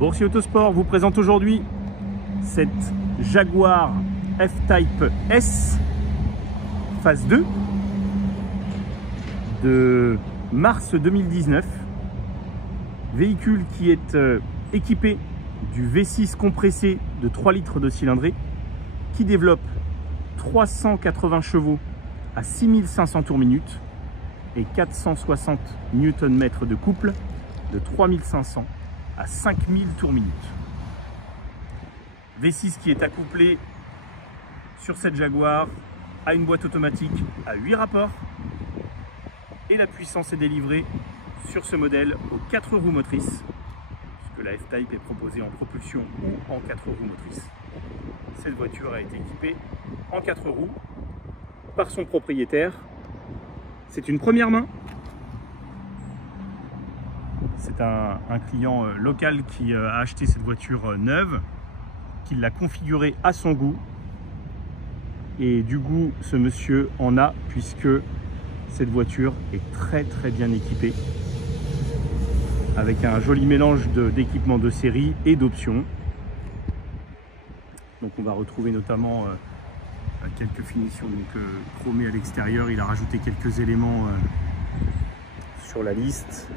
Boursier Autosport vous présente aujourd'hui cette Jaguar F-Type S phase 2 de mars 2019. Véhicule qui est équipé du V6 compressé de 3 litres de cylindrée qui développe 380 chevaux à 6500 tours minute et 460 Nm de couple de 3500 à 5000 tours minute. V6 qui est accouplé sur cette Jaguar à une boîte automatique à 8 rapports et la puissance est délivrée sur ce modèle aux 4 roues motrices, puisque la F-Type est proposée en propulsion ou en 4 roues motrices. Cette voiture a été équipée en 4 roues par son propriétaire. C'est une première main. C'est un client local qui a acheté cette voiture neuve, qui l'a configurée à son goût. Et du goût, ce monsieur en a, puisque cette voiture est très bien équipée, avec un joli mélange d'équipements de série et d'options. Donc on va retrouver notamment quelques finitions chromées à l'extérieur. Il a rajouté quelques éléments sur la liste.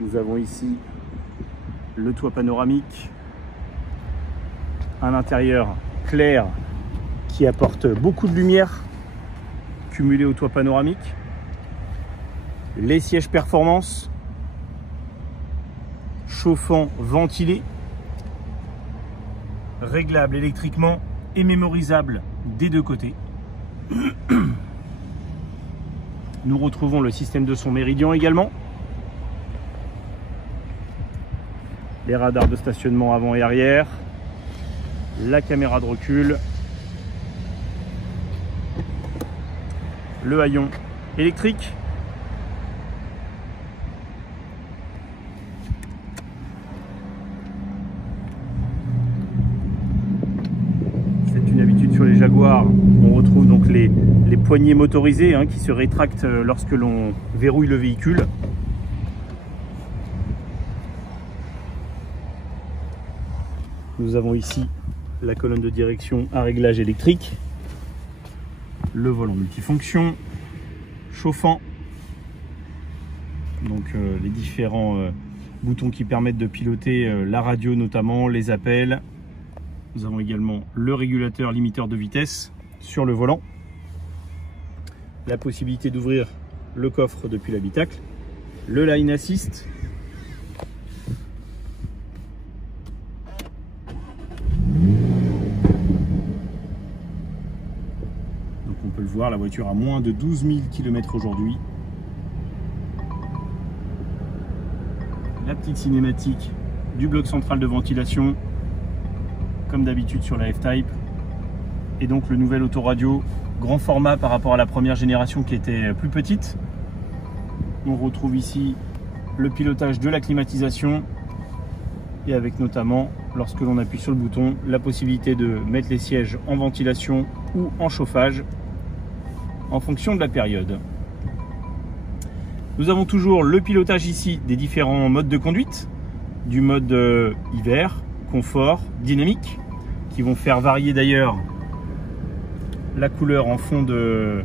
Nous avons ici le toit panoramique, un intérieur clair qui apporte beaucoup de lumière cumulée au toit panoramique, les sièges performance, chauffant, ventilé, réglable électriquement et mémorisable des deux côtés. Nous retrouvons le système de son Meridian également, les radars de stationnement avant et arrière, la caméra de recul, le haillon électrique, c'est une habitude sur les Jaguars. On retrouve donc les poignées motorisées qui se rétractent lorsque l'on verrouille le véhicule. Nous avons ici la colonne de direction à réglage électrique, le volant multifonction, chauffant, donc les différents boutons qui permettent de piloter la radio notamment, les appels. Nous avons également le régulateur limiteur de vitesse sur le volant, la possibilité d'ouvrir le coffre depuis l'habitacle, le Line Assist, on peut le voir, la voiture a moins de 12 000 km aujourd'hui. La petite cinématique du bloc central de ventilation, comme d'habitude sur la F-Type. Et donc le nouvel autoradio, grand format par rapport à la première génération qui était plus petite. On retrouve ici le pilotage de la climatisation. Et avec notamment, lorsque l'on appuie sur le bouton, la possibilité de mettre les sièges en ventilation ou en chauffage, en fonction de la période. Nous avons toujours le pilotage ici des différents modes de conduite, du mode hiver, confort, dynamique, qui vont faire varier d'ailleurs la couleur en fond de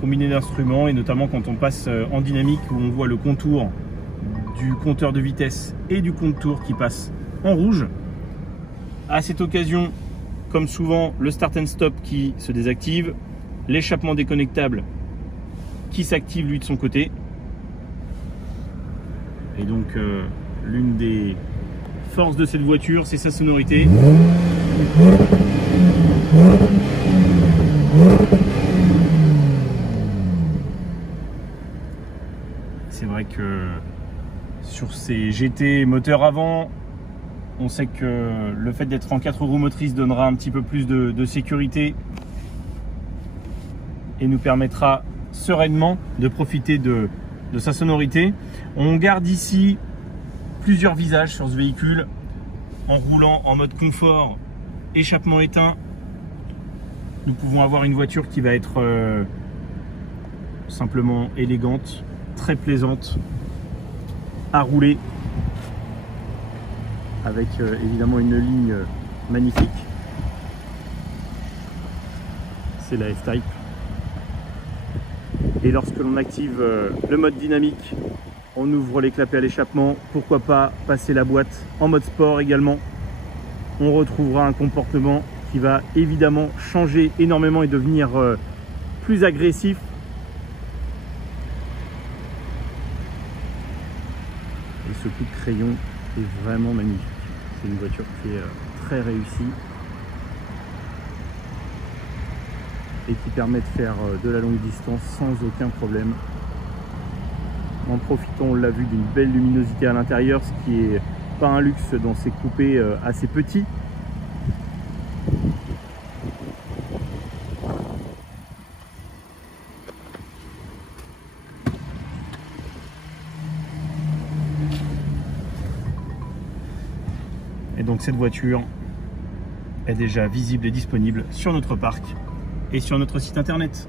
combiné d'instruments, et notamment quand on passe en dynamique où on voit le contour du compteur de vitesse et du contour qui passe en rouge. À cette occasion, comme souvent, le start and stop qui se désactive, l'échappement déconnectable qui s'active lui de son côté. Et donc l'une des forces de cette voiture, c'est sa sonorité. C'est vrai que sur ces GT moteur avant, on sait que le fait d'être en 4 roues motrices donnera un petit peu plus de sécurité et nous permettra sereinement de profiter de sa sonorité. On garde ici plusieurs visages sur ce véhicule, en roulant en mode confort, échappement éteint. Nous pouvons avoir une voiture qui va être simplement élégante, très plaisante à rouler avec évidemment une ligne magnifique. C'est la F-Type. Et lorsque l'on active le mode dynamique, on ouvre les clapets à l'échappement. Pourquoi pas passer la boîte en mode sport également. On retrouvera un comportement qui va évidemment changer énormément et devenir plus agressif. Et ce coup de crayon est vraiment magnifique. C'est une voiture qui est très réussie et qui permet de faire de la longue distance sans aucun problème. En profitant, on l'a vu, d'une belle luminosité à l'intérieur, ce qui est pas un luxe dans ces coupés assez petits. Et donc cette voiture est déjà visible et disponible sur notre parc et sur notre site internet.